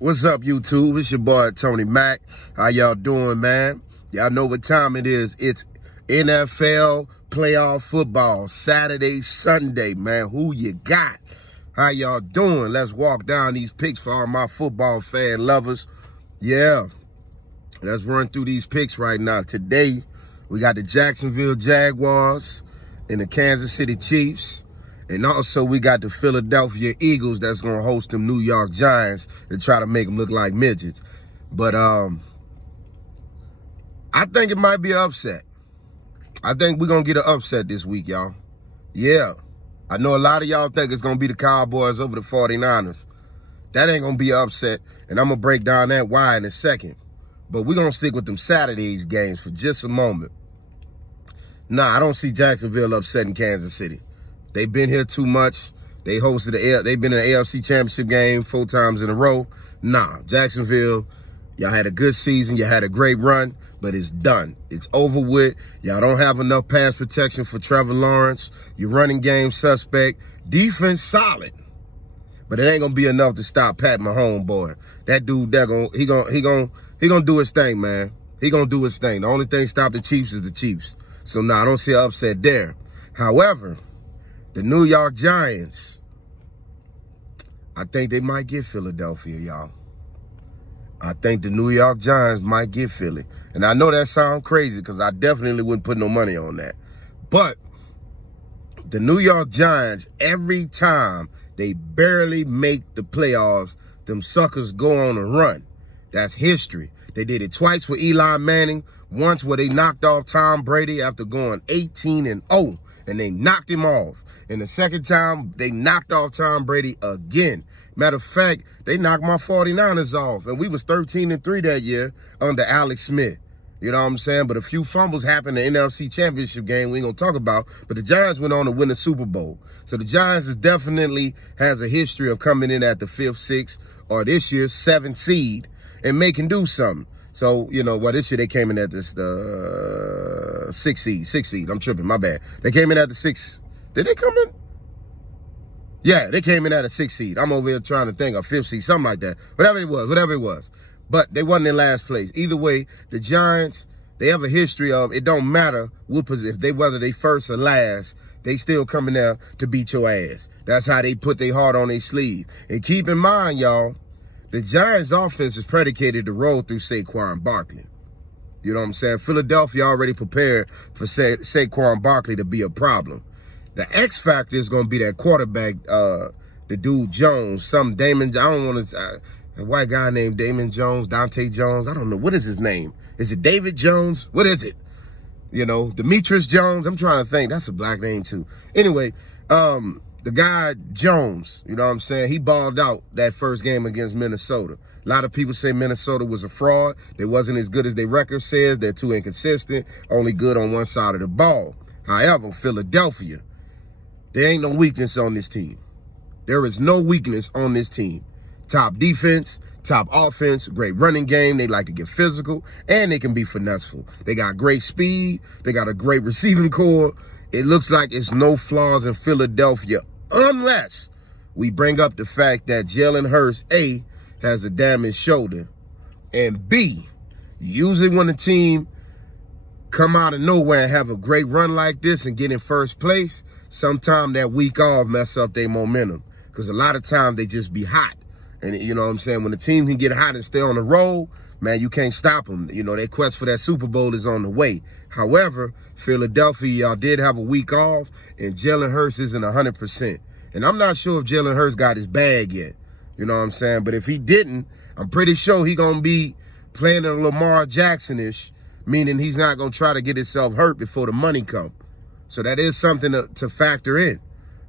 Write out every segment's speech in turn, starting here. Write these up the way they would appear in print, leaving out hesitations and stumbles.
What's up, YouTube? It's your boy, Tony Mack. How y'all doing, man? Y'all know what time it is. It's NFL playoff football, Saturday, Sunday, man. Who you got? How y'all doing? Let's walk down these picks for all my football fan lovers. Yeah, let's run through these picks right now. Today, we got the Jacksonville Jaguars and the Kansas City Chiefs. And also, we got the Philadelphia Eagles that's going to host them New York Giants and try to make them look like midgets. But I think it might be an upset. I think we're going to get an upset this week, y'all. Yeah. I know a lot of y'all think it's going to be the Cowboys over the 49ers. That ain't going to be an upset, and I'm going to break down that why in a second. But we're going to stick with them Saturday games for just a moment. Nah, I don't see Jacksonville upsetting Kansas City. They've been here too much. They've been in the AFC Championship game 4 times in a row. Nah, Jacksonville, y'all had a good season. You had a great run, but it's done. It's over with. Y'all don't have enough pass protection for Trevor Lawrence. Your running game suspect. Defense solid. But it ain't gonna be enough to stop Pat Mahomes, boy. That dude, he gonna do his thing, man. He gonna do his thing. The only thing stop the Chiefs is the Chiefs. So nah, I don't see an upset there. However, the New York Giants, I think they might get Philadelphia, y'all. I think the New York Giants might get Philly. And I know that sounds crazy because I definitely wouldn't put no money on that. But the New York Giants, every time they barely make the playoffs, them suckers go on a run. That's history. They did it twice with Eli Manning, once where they knocked off Tom Brady after going 18-0, and they knocked him off. And the second time, they knocked off Tom Brady again. Matter of fact, they knocked my 49ers off. And we was 13-3 that year under Alex Smith. You know what I'm saying? But a few fumbles happened in the NFC Championship game we ain't going to talk about. But the Giants went on to win the Super Bowl. So the Giants is definitely has a history of coming in at the 5th, 6th, or this year's 7th seed and making do something. So, you know, well, this year they came in at this 6th seed. I'm tripping. My bad. They came in at the 6th. Did they come in? Yeah, they came in at a 6th seed. I'm over here trying to think of 5th seed, something like that. Whatever it was. But they wasn't in last place. Either way, the Giants, they have a history of, it don't matter whether they first or last, they still coming there to beat your ass. That's how they put their heart on their sleeve. And keep in mind, y'all, the Giants offense is predicated to roll through Saquon Barkley. You know what I'm saying? Philadelphia already prepared for Saquon Barkley to be a problem. The X factor is going to be that quarterback, the dude Jones, a white guy named Damon Jones, Dante Jones. I don't know. What is his name? Is it David Jones? What is it? You know, Demetrius Jones. I'm trying to think. That's a black name too. Anyway, the guy Jones, you know what I'm saying? He balled out that first game against Minnesota. A lot of people say Minnesota was a fraud. They wasn't as good as their record says. They're too inconsistent, only good on one side of the ball. However, Philadelphia, there ain't no weakness on this team. There is no weakness on this team. Top defense, top offense, great running game. They like to get physical, and they can be finesseful. They got great speed. They got a great receiving core. It looks like it's no flaws in Philadelphia unless we bring up the fact that Jalen Hurts, A, has a damaged shoulder, and B, usually when a team come out of nowhere and have a great run like this and get in first place, sometime that week off mess up their momentum. Because a lot of times they just be hot. And you know what I'm saying? When the team can get hot and stay on the roll, man, you can't stop them. You know, their quest for that Super Bowl is on the way. However, Philadelphia, y'all did have a week off, and Jalen Hurts isn't 100%. And I'm not sure if Jalen Hurts got his bag yet. You know what I'm saying? But if he didn't, I'm pretty sure he going to be playing a Lamar Jackson-ish, meaning he's not going to try to get himself hurt before the money comes. So that is something to factor in.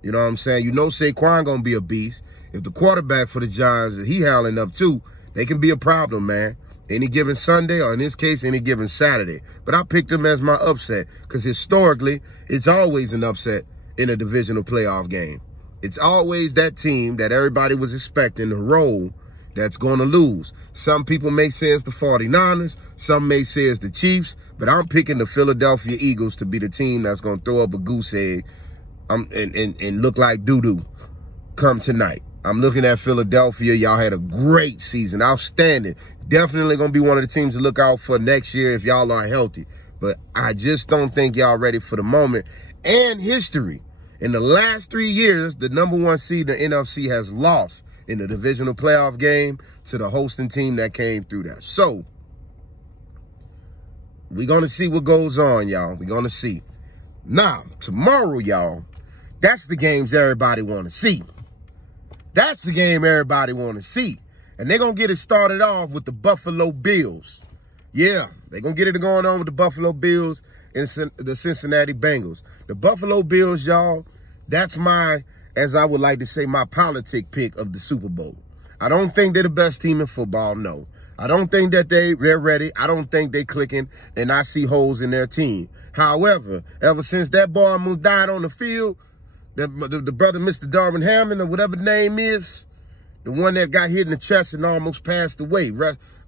You know what I'm saying? You know Saquon going to be a beast. If the quarterback for the Giants, he howling up too, they can be a problem, man. Any given Sunday, or in this case, any given Saturday. But I picked them as my upset because historically, it's always an upset in a divisional playoff game. It's always that team that everybody was expecting to roll that's going to lose. Some people may say it's the 49ers. Some may say it's the Chiefs. But I'm picking the Philadelphia Eagles to be the team that's going to throw up a goose egg and look like doo-doo come tonight. I'm looking at Philadelphia. Y'all had a great season, outstanding. Definitely going to be one of the teams to look out for next year if y'all are healthy. But I just don't think y'all ready for the moment. And history. In the last 3 years, the #1 seed in the NFC has lost in the divisional playoff game to the hosting team that came through that. So, we're going to see what goes on, y'all. We're going to see. Now, tomorrow, y'all, that's the games everybody want to see. That's the game everybody want to see. And they're going to get it started off with the Buffalo Bills. Yeah, they're going to get it going on with the Buffalo Bills and the Cincinnati Bengals. The Buffalo Bills, y'all, that's my, as I would like to say, my politic pick of the Super Bowl. I don't think they're the best team in football, no. I don't think that they're ready. I don't think they're clicking, and I see holes in their team. However, ever since that boy almost died on the field, the brother, Mr. Darvin Hammond, or whatever the name is, the one that got hit in the chest and almost passed away.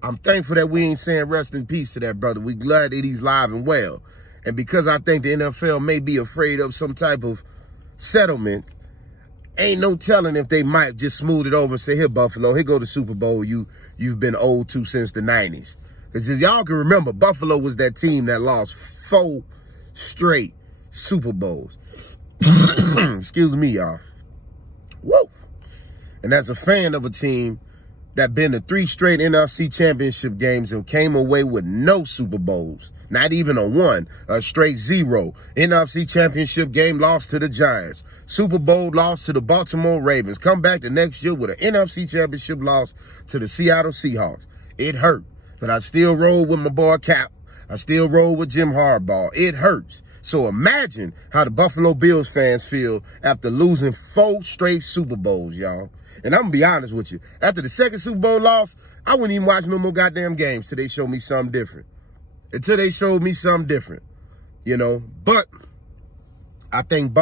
I'm thankful that we ain't saying rest in peace to that brother. We glad that he's live and well. And because I think the NFL may be afraid of some type of settlement, ain't no telling if they might just smooth it over and say, here, Buffalo, here go the Super Bowl you've been owed to since the 90s. Because as y'all can remember, Buffalo was that team that lost 4 straight Super Bowls. Excuse me, y'all. Woo! And as a fan of a team that been to 3 straight NFC championship games and came away with no Super Bowls, not even a 1, a straight 0. NFC championship game lost to the Giants. Super Bowl loss to the Baltimore Ravens. Come back the next year with an NFC championship loss to the Seattle Seahawks. It hurt, but I still roll with my boy Cap. I still roll with Jim Harbaugh. It hurts. So imagine how the Buffalo Bills fans feel after losing 4 straight Super Bowls, y'all. And I'm going to be honest with you. After the second Super Bowl loss, I wouldn't even watch no more goddamn games till they show me something different. You know. But I think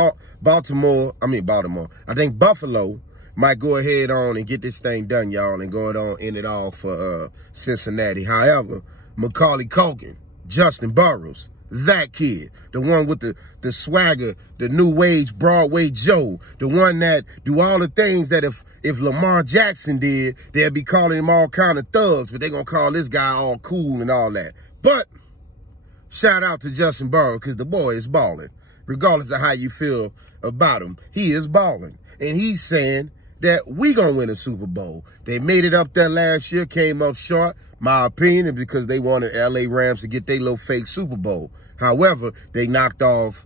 Baltimore, I think Buffalo might go ahead on and get this thing done, y'all, and go on in it all for Cincinnati. However, Macaulay Culkin, Justin Burrows, that kid, the one with the swagger, the new age Broadway Joe, the one that do all the things that if Lamar Jackson did, they'd be calling him all kind of thugs, but they're going to call this guy all cool and all that. But shout out to Justin Burrows because the boy is balling. Regardless of how you feel about him, he is balling. And he's saying that we going to win a Super Bowl. They made it up there last year, came up short, my opinion, because they wanted LA Rams to get their little fake Super Bowl. However, they knocked off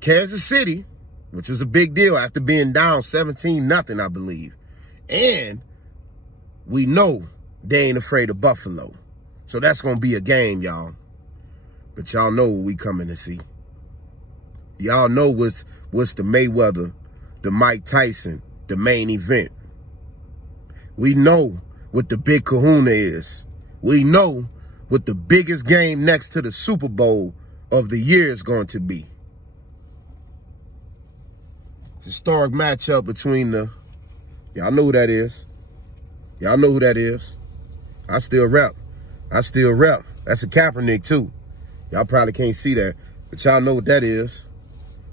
Kansas City, which was a big deal after being down 17-0, I believe. And we know they ain't afraid of Buffalo. So that's going to be a game, y'all. But y'all know what we coming to see. Y'all know what's the Mayweather, the Mike Tyson, the main event. We know what the big kahuna is. We know what the biggest game next to the Super Bowl of the year is going to be. Historic matchup between y'all know who that is. Y'all know who that is. I still rep. That's a Kaepernick too. Y'all probably can't see that, but y'all know what that is.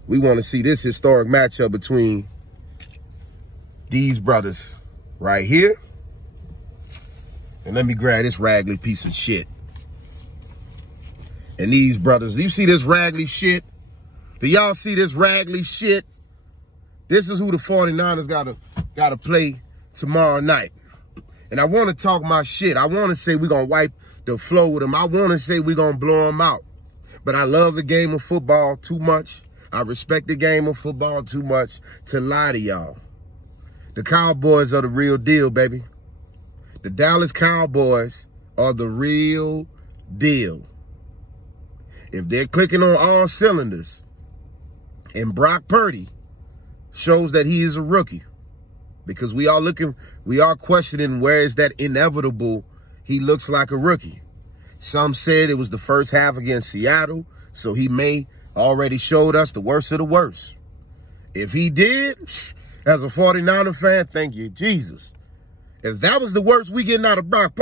We want to see this historic matchup between these brothers right here. And let me grab this raggedy piece of shit. And these brothers, do you see this raggedy shit? Do y'all see this raggedy shit? This is who the 49ers gotta play tomorrow night. And I want to talk my shit. I want to say we're going to wipe the flow with them. I want to say we're going to blow them out. But I love the game of football too much. I respect the game of football too much to lie to y'all. The Cowboys are the real deal, baby. The Dallas Cowboys are the real deal. If they're clicking on all cylinders and Brock Purdy shows that he is a rookie, because we are questioning where is that inevitable he looks like a rookie. Some said it was the first half against Seattle, so he may already showed us the worst of the worst. If he did, as a 49er fan, thank you, Jesus. If that was the worst we getting out of Brock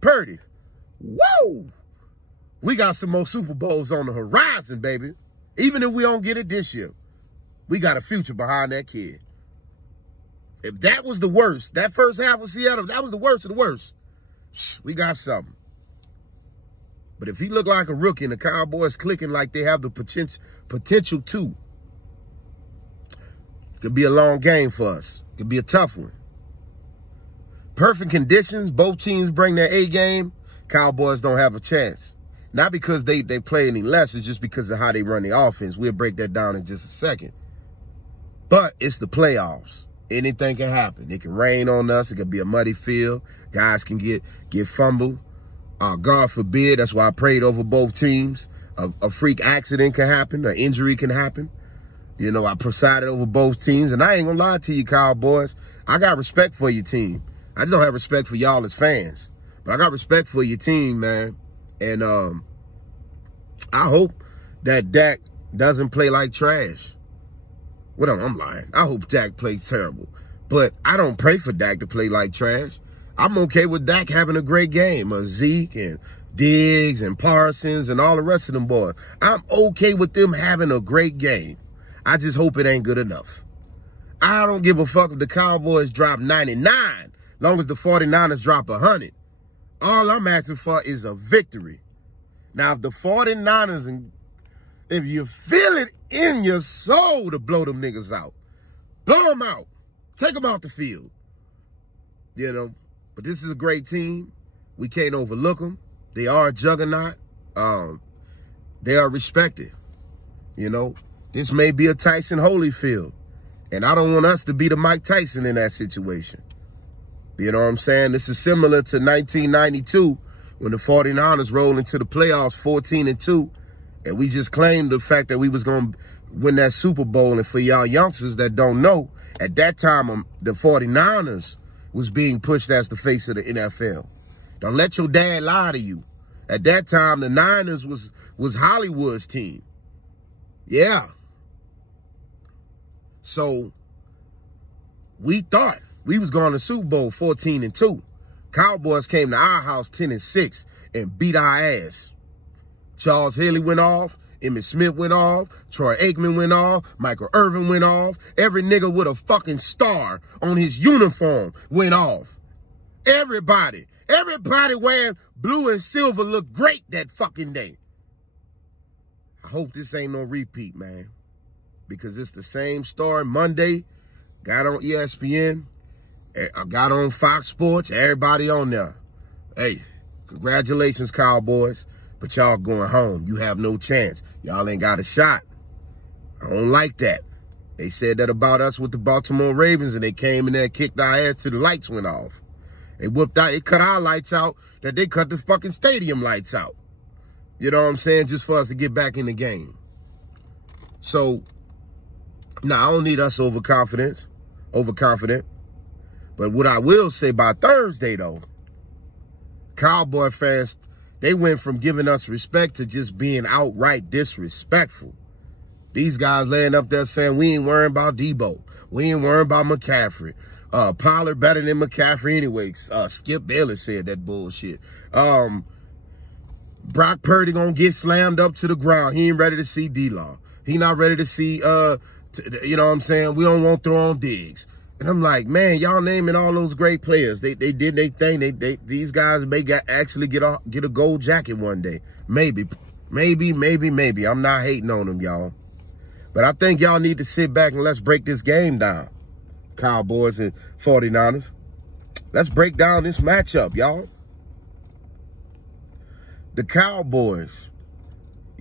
Purdy, whoa, we got some more Super Bowls on the horizon, baby. Even if we don't get it this year, we got a future behind that kid. If that was the worst, that first half of Seattle, that was the worst of the worst, we got something. But if he look like a rookie and the Cowboys clicking like they have the potential to, it could be a long game for us. It could be a tough one. Perfect conditions, both teams bring their A game, Cowboys don't have a chance. Not because they play any less, it's just because of how they run the offense. We'll break that down in just a second. But it's the playoffs. Anything can happen. It can rain on us. It could be a muddy field. Guys can get fumbled. God forbid. That's why I prayed over both teams. A freak accident can happen. An injury can happen. You know, I presided over both teams. And I ain't going to lie to you, Cowboys. I got respect for your team. I just don't have respect for y'all as fans. But I got respect for your team, man. And I hope that Dak doesn't play like trash. Well, I'm lying. I hope Dak plays terrible. But I don't pray for Dak to play like trash. I'm okay with Dak having a great game. Zeke and Diggs and Parsons and all the rest of them boys. I'm okay with them having a great game. I just hope it ain't good enough. I don't give a fuck if the Cowboys drop 99, long as the 49ers drop 100. All I'm asking for is a victory. Now, if the 49ers, and if you feel it in your soul to blow them niggas out, blow them out. Take them off the field. You know, but this is a great team. We can't overlook them. They are a juggernaut. They are respected. You know, this may be a Tyson Holyfield. And I don't want us to be the Mike Tyson in that situation. You know what I'm saying? This is similar to 1992 when the 49ers rolled into the playoffs 14-2. And we just claimed the fact that we was going to win that Super Bowl. And for y'all youngsters that don't know, at that time, the 49ers was being pushed as the face of the NFL. Don't let your dad lie to you. At that time, the Niners was Hollywood's team. Yeah. So we thought we was going to Super Bowl 14-2. Cowboys came to our house 10-6 and beat our ass. Charles Haley went off. Emmitt Smith went off. Troy Aikman went off. Michael Irvin went off. Every nigga with a fucking star on his uniform went off. Everybody wearing blue and silver looked great that fucking day. I hope this ain't no repeat, man. Because it's the same story. Monday, got on ESPN. I got on Fox Sports. Everybody on there. Hey, congratulations, Cowboys. But y'all going home. You have no chance. Y'all ain't got a shot. I don't like that. They said that about us with the Baltimore Ravens, and they came in there and kicked our ass till the lights went off. They whooped out. They cut our lights out, that they cut the fucking stadium lights out. You know what I'm saying? Just for us to get back in the game. So, now I don't need us overconfident. But what I will say by Thursday, though, Cowboy fans, they went from giving us respect to just being outright disrespectful. These guys laying up there saying, we ain't worrying about Debo. We ain't worrying about McCaffrey. Pollard better than McCaffrey anyway. Skip Bayless said that bullshit. Brock Purdy gonna get slammed up to the ground. He ain't ready to see D-Law. He not ready to see, you know what I'm saying? We don't want to throw on Diggs. And I'm like, man, y'all naming all those great players. They did their thing. These guys may actually get a gold jacket one day. Maybe. I'm not hating on them, y'all. But I think y'all need to sit back and let's break this game down. Cowboys and 49ers. Let's break down this matchup, y'all. The Cowboys,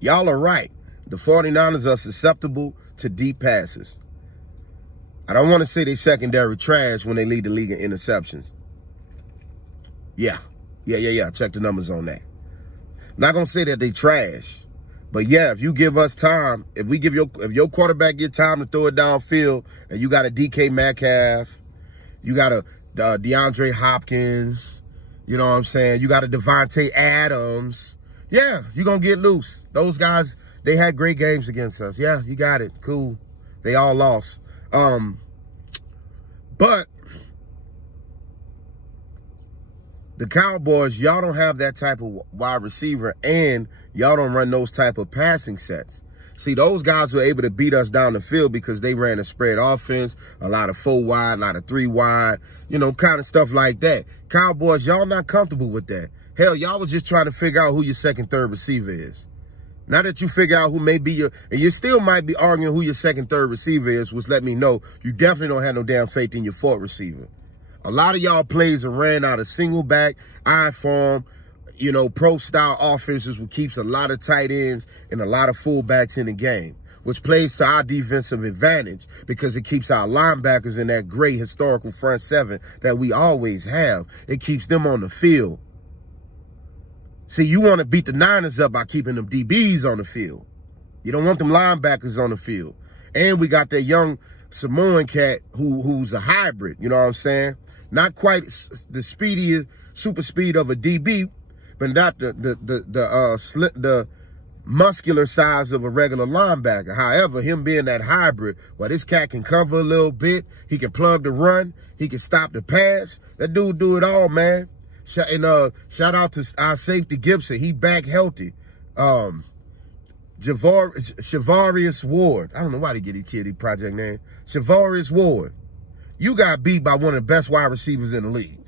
y'all are right. The 49ers are susceptible to deep passes. I don't want to say they secondary trash when they lead the league in interceptions. Yeah. Check the numbers on that. Not going to say that they trash. But yeah, if you give us time, if your quarterback get time to throw it downfield, and you got a DK Metcalf, you got a DeAndre Hopkins, you know what I'm saying? You got a Devontae Adams. Yeah, you're going to get loose. Those guys, they had great games against us. Yeah, you got it. Cool. They all lost. But the Cowboys, y'all don't have that type of wide receiver, and y'all don't run those type of passing sets. See, those guys were able to beat us down the field because they ran a spread offense, a lot of 4 wide, a lot of 3 wide, you know, kind of stuff like that. Cowboys, y'all not comfortable with that. Hell, y'all was just trying to figure out who your second, third receiver is. Now that you figure out who may be your, and you still might be arguing who your second, third receiver is, which let me know you definitely don't have no damn faith in your fourth receiver. A lot of y'all plays are ran out of single back, I form, you know, pro-style offenses, which keeps a lot of tight ends and a lot of fullbacks in the game, which plays to our defensive advantage because it keeps our linebackers in that great historical front seven that we always have. It keeps them on the field. See, you want to beat the Niners up by keeping them DBs on the field. You don't want them linebackers on the field. And we got that young Samoan cat who's a hybrid, you know what I'm saying? Not quite the speediest, super speed of a DB, but not the muscular size of a regular linebacker. However, him being that hybrid, well, this cat can cover a little bit. He can plug the run. He can stop the pass. That dude do it all, man. And shout out to our safety Gibson. He back healthy. Shavarius Ward. I don't know why they get his kid his project name. Shavarius Ward. You got beat by one of the best wide receivers in the league.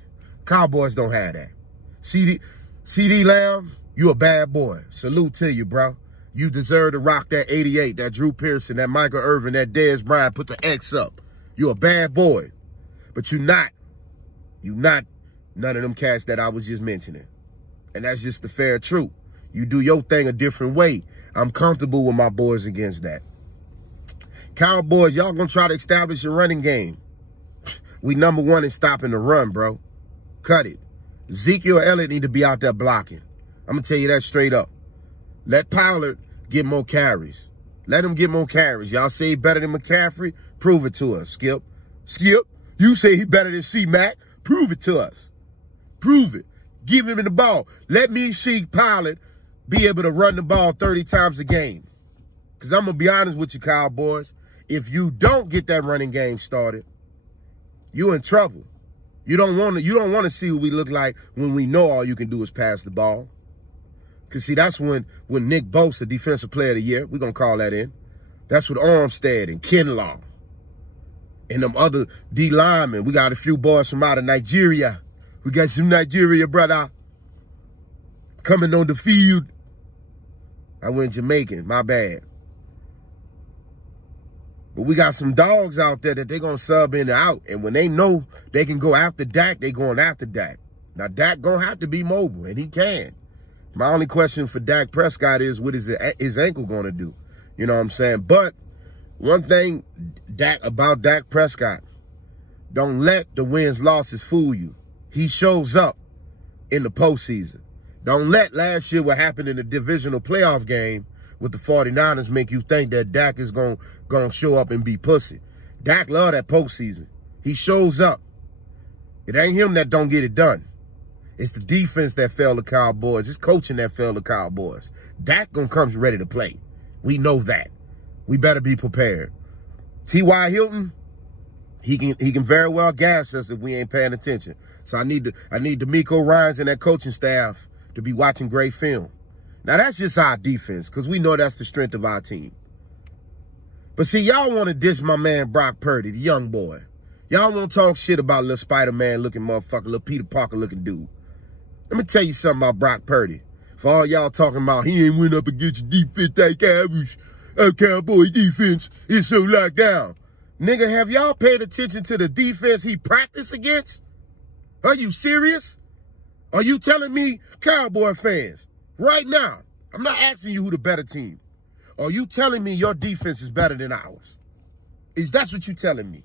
Cowboys don't have that. CD Lamb, you a bad boy. Salute to you, bro. You deserve to rock that 88, that Drew Pearson, that Michael Irvin, that Dez Bryant. Put the X up. You a bad boy. But you not none of them cats that I was just mentioning. And that's just the fair truth. You do your thing a different way. I'm comfortable with my boys against that. Cowboys, y'all gonna try to establish a running game. We #1 in stopping the run, bro. Cut it. Ezekiel Elliott need to be out there blocking. I'm gonna tell you that straight up. Let Pollard get more carries. Let him get more carries. Y'all say he better than McCaffrey? Prove it to us, Skip. Skip, you say he better than C-Mac? Prove it to us. Prove it. Give him the ball. Let me see Pollard be able to run the ball 30 times a game. Because I'm going to be honest with you, Cowboys. If you don't get that running game started, you're in trouble. You don't want to see what we look like when we know all you can do is pass the ball. Because, see, that's when Nick Bosa, Defensive Player of the Year, we're going to call that in. That's with Armstead and Kinlaw and them other D linemen. We got a few boys from out of Nigeria. We got some Nigeria, brother, coming on the field. I went Jamaican, my bad. But we got some dogs out there that they're going to sub in and out. And when they know they can go after Dak, they going after Dak. Now, Dak going to have to be mobile, and he can. My only question for Dak Prescott is, what is his ankle going to do? You know what I'm saying? But one thing about Dak Prescott, don't let the wins, losses fool you. He shows up in the postseason. Don't let last year what happened in the divisional playoff game with the 49ers make you think that Dak is going to show up and be pussy. Dak love that postseason. He shows up. It ain't him that don't get it done. It's the defense that failed the Cowboys. It's coaching that failed the Cowboys. Dak going to come ready to play. We know that. We better be prepared. T.Y. Hilton, he can very well gas us if we ain't paying attention. So I need D'Amico Ryans and that coaching staff to be watching great film. Now, that's just our defense, because we know that's the strength of our team. But see, y'all want to diss my man Brock Purdy, the young boy. Y'all want to talk shit about little Spider-Man looking motherfucker, little Peter Parker looking dude. Let me tell you something about Brock Purdy. For all y'all talking about he ain't went up against your defense like average. Cowboy defense is so locked down. Nigga, have y'all paid attention to the defense he practiced against? Are you serious? Are you telling me, Cowboy fans, right now, I'm not asking you who the better team. Are you telling me your defense is better than ours? That's what you're telling me?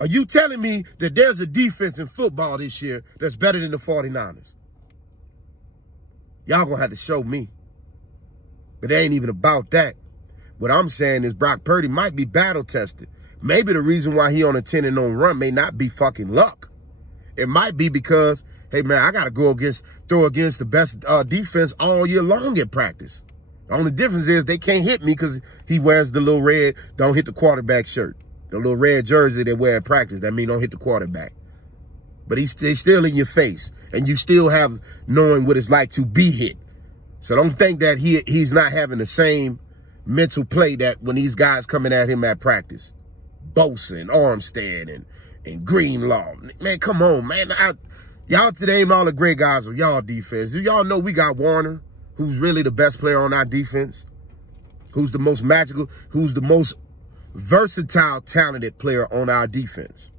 Are you telling me that there's a defense in football this year that's better than the 49ers? Y'all gonna have to show me. But it ain't even about that. What I'm saying is Brock Purdy might be battle-tested. Maybe the reason why he on a 10-0 run may not be fucking luck. It might be because, hey, man, I got to throw against the best defense all year long at practice. The only difference is they can't hit me because he wears the little red, don't hit the quarterback shirt. The little red jersey they wear at practice. That means don't hit the quarterback. But they still in your face. And you still have knowing what it's like to be hit. So don't think that he's not having the same mental play that when these guys coming at him at practice. Bosa and Armstead and Greenlaw. Man, come on, man. Y'all to name all the great guys of y'all defense. Do y'all know we got Warner, who's really the best player on our defense? Who's the most magical, who's the most versatile, talented player on our defense?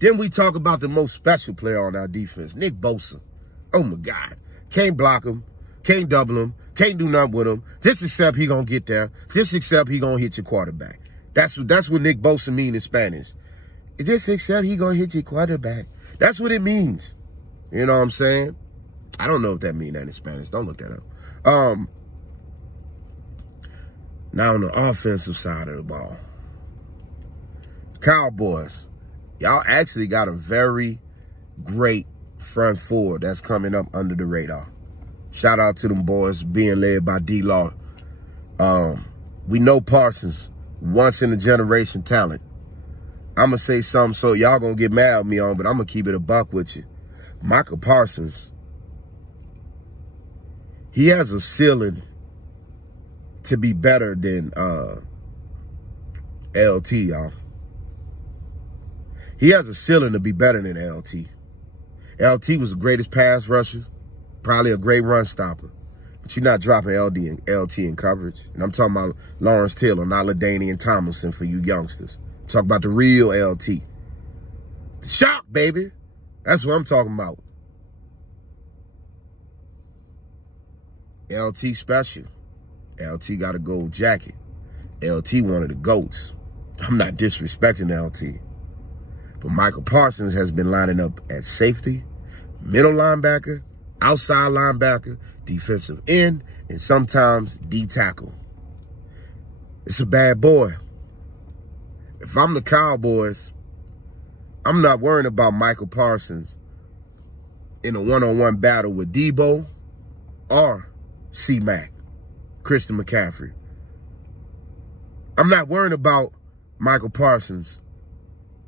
Then we talk about the most special player on our defense, Nick Bosa. Oh, my God. Can't block him. Can't double him. Can't do nothing with him. Just accept he going to get there. Just accept he going to hit your quarterback. That's what Nick Bosa mean in Spanish. Just accept he going to hit your quarterback. That's what it means. You know what I'm saying? I don't know if that means that in Spanish. Don't look that up. Now on the offensive side of the ball, Cowboys, y'all actually got a very great front four that's coming up under the radar. Shout out to them boys being led by D-Law. We know Parsons, once in a generation talent. I'm going to say something so y'all going to get mad at me on, but I'm going to keep it a buck with you. Michael Parsons, he has a ceiling to be better than LT, y'all. He has a ceiling to be better than LT. LT was the greatest pass rusher, probably a great run stopper. But you're not dropping LT in coverage. And I'm talking about Lawrence Taylor, not LaDainian Tomlinson for you youngsters. Talk about the real LT. The shock, baby. That's what I'm talking about. LT special. LT got a gold jacket. LT one of the GOATs. I'm not disrespecting LT. But Michael Parsons has been lining up at safety, middle linebacker, outside linebacker, defensive end, and sometimes D-tackle. It's a bad boy. If I'm the Cowboys, I'm not worrying about Michael Parsons in a one-on-one battle with Debo or C-Mac, Christian McCaffrey. I'm not worrying about Michael Parsons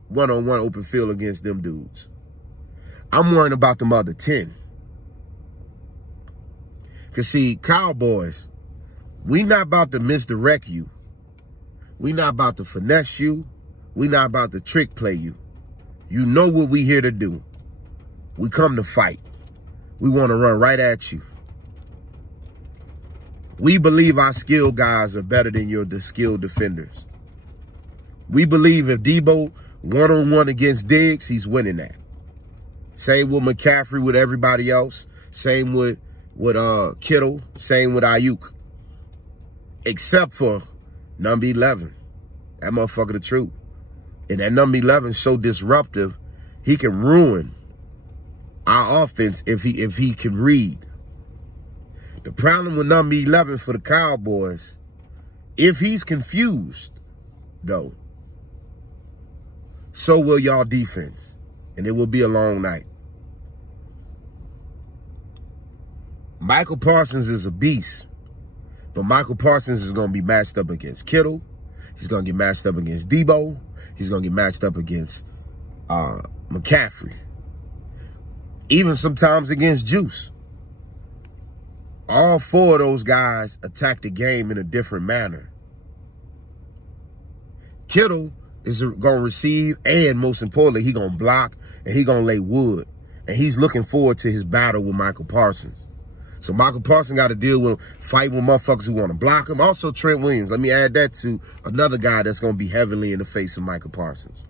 one-on-one open field against them dudes. I'm worrying about them other 10. Because, see, Cowboys, we not about to misdirect you. We not about to finesse you. We not about to trick play you. You know what we here to do. We come to fight. We want to run right at you. We believe our skilled guys are better than your skilled defenders. We believe if Debo one-on-one against Diggs, he's winning that. Same with McCaffrey, with everybody else. Same with Kittle. Same with Ayuk. Except for number 11. That motherfucker the truth. And that number 11 is so disruptive, he can ruin our offense if he can read. The problem with number 11 for the Cowboys, if he's confused, though, so will y'all defense. And it will be a long night. Michael Parsons is a beast. But Michael Parsons is going to be matched up against Kittle. He's going to get matched up against Debo. He's going to get matched up against McCaffrey. Even sometimes against Juice. All four of those guys attack the game in a different manner. Kittle is going to receive, and most importantly, he's going to block, and he's going to lay wood. And he's looking forward to his battle with Michael Parsons. So Michael Parsons got to deal with fighting with motherfuckers who want to block him. Also, Trent Williams. Let me add that to another guy that's going to be heavily in the face of Michael Parsons.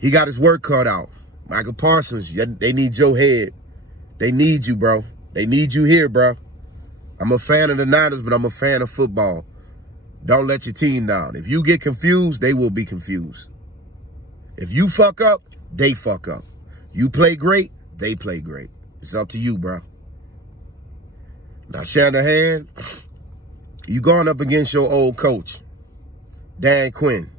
He got his work cut out. Michael Parsons, they need your head. They need you, bro. They need you here, bro. I'm a fan of the Niners, but I'm a fan of football. Don't let your team down. If you get confused, they will be confused. If you fuck up, they fuck up. You play great, they play great. It's up to you, bro. Now, Shanahan, you going up against your old coach, Dan Quinn,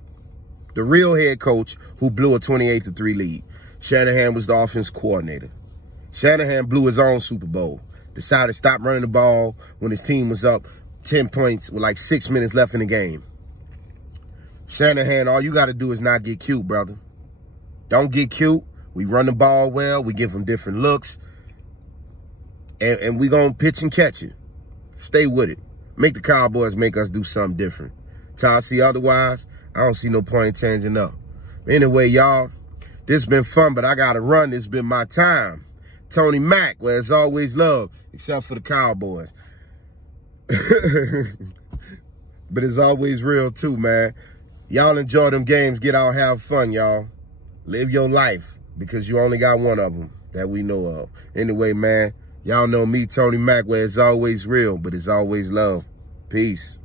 the real head coach who blew a 28-3 lead. Shanahan was the offense coordinator. Shanahan blew his own Super Bowl, decided to stop running the ball when his team was up 10 points with like 6 minutes left in the game. Shanahan, all you got to do is not get cute, brother. Don't get cute. We run the ball well. We give them different looks. And we going to pitch and catch it. Stay with it. Make the Cowboys make us do something different. Till I see otherwise, I don't see no point in changing up. Anyway, y'all, this been fun, but I got to run. This been my time. Tony Mack, where it's always love, except for the Cowboys. But it's always real too, man. Y'all enjoy them games. Get out, have fun, y'all. Live your life, because you only got one of them that we know of. Anyway, man, y'all know me, Tony Mack, where it's always real, but it's always love. Peace.